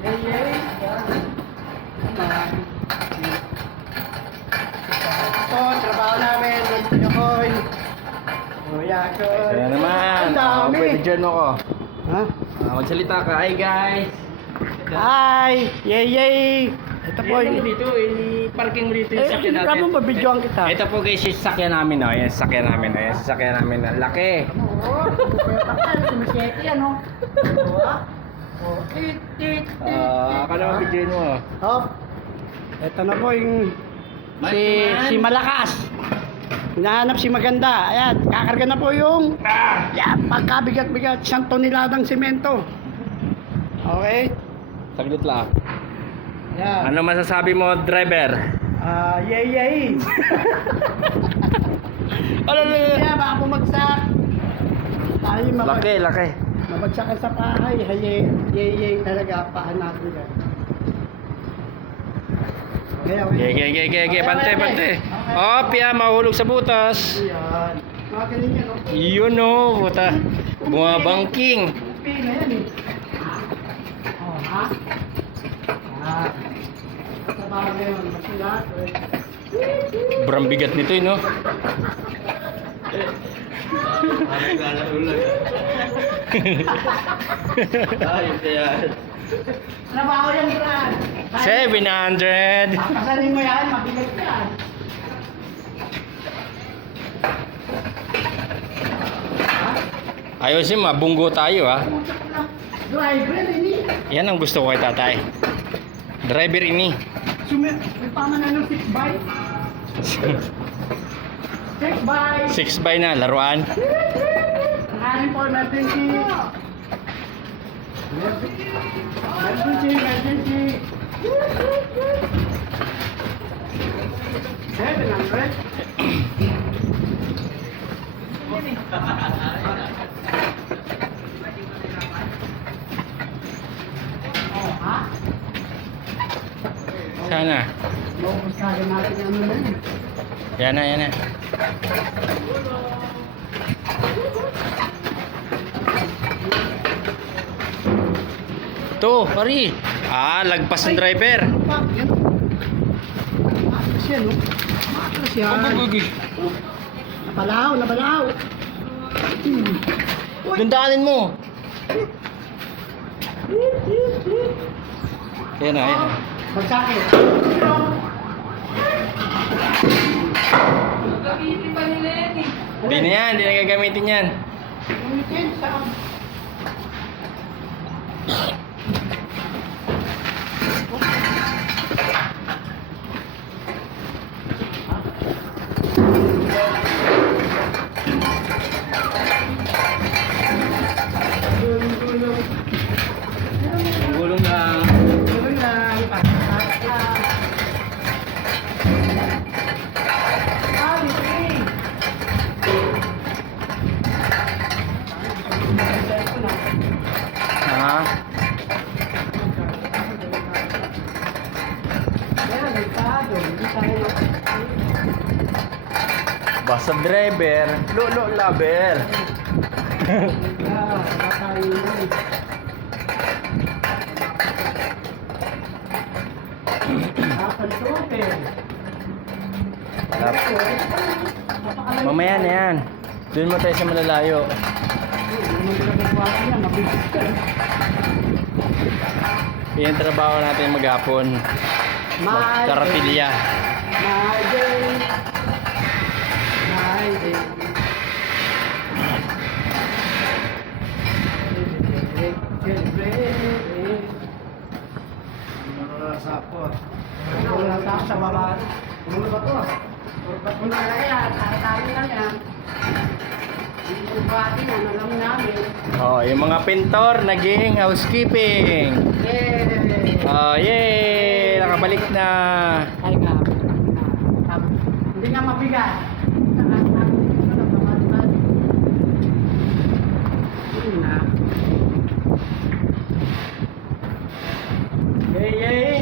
Yay, yay. Yan. Naman. Ito, trabaho namin. Nandito ko. Kuya ko. Kaya naman. Ang dami. Pwede dyan ako. Ha? Magsalita ka. Hi guys. Hi! Yay, yay! Ito po Ayan yung... dito. Parking mo dito yung Eh, sakyan hindi natin. ka mo mabidyoan kita. Ito po guys, yung sakyan namin. Oh. Yan, sakyan namin. Ayan, sakyan namin. Ang laki. Oo, kapal, sumiseti yan, oh. Oh, Akala mo video mo. Oh, ito na po yung si Malakas. Hinahanap si Maganda. Ayan, kakarga na po yung yan, pagkabigat-bigat, 1 toneladang semento. Okay? Saglit lang. Yan. Ano masasabi mo, driver? Yay, yay. Kaya baka bumagsak. Tayo Laki, laki. mabagsak ka sa pahay. Yay, yay, yay talaga. Paan natin yan. Gege, pante, pante. Oh, piya, mahulog sa butas. Ayan. Mga ganun yan, oh. Yun o, puta. Bumabangking. Upi na yan, eh. Oh, ha? Ah. Trabaho na yun. Masilat, eh. Sobrang bigat nito, no? Trabaho yan, Brad. 700. Kasanin mo yan, mabigat yan. Ayusin, mabunggo tayo, ha? Driver, ini. Yan ang gusto ko kay tatay. Driver ini. May pamanan ng 6 by. 6 by. 6 by na, laruan. Hangarin po, emergency. Emergency, emergency. 700. Oh, ha? Sana. Maubos ka rin natin yung ano na. Yan na, yan na. To, pari. Lagpas ng driver. Pak, yan. Makas yan, no? Makas yan. Nabalaw, nabalaw. Dandaanin mo. Yan na, yan na. Magsakit. Gamitin pa nila yan eh. Hindi na yan, hindi na gagamitin yan. Umitin sa... Ang gulong lang. Gulong lang, patak lang. Okay. Ha? Ayan, delikado. Hindi tayo... Basta driver, lolo lover. Wala tayo yun. Super. Mamaya na yan. Doon mo tayo sa malalayo. Yan trabaho natin maghapon. Magkaratilya. My day. My day. Sapot. Wala sa baba. Ano ba to? Ba't mo na yan? Tayo lang yan. Yung bati na, alam namin. Oh, yung mga pintor naging housekeeping. Yay! Oh, yay! Nakabalik na. Ay nga. Hindi nga mabigat. Yun na. Yay, yay!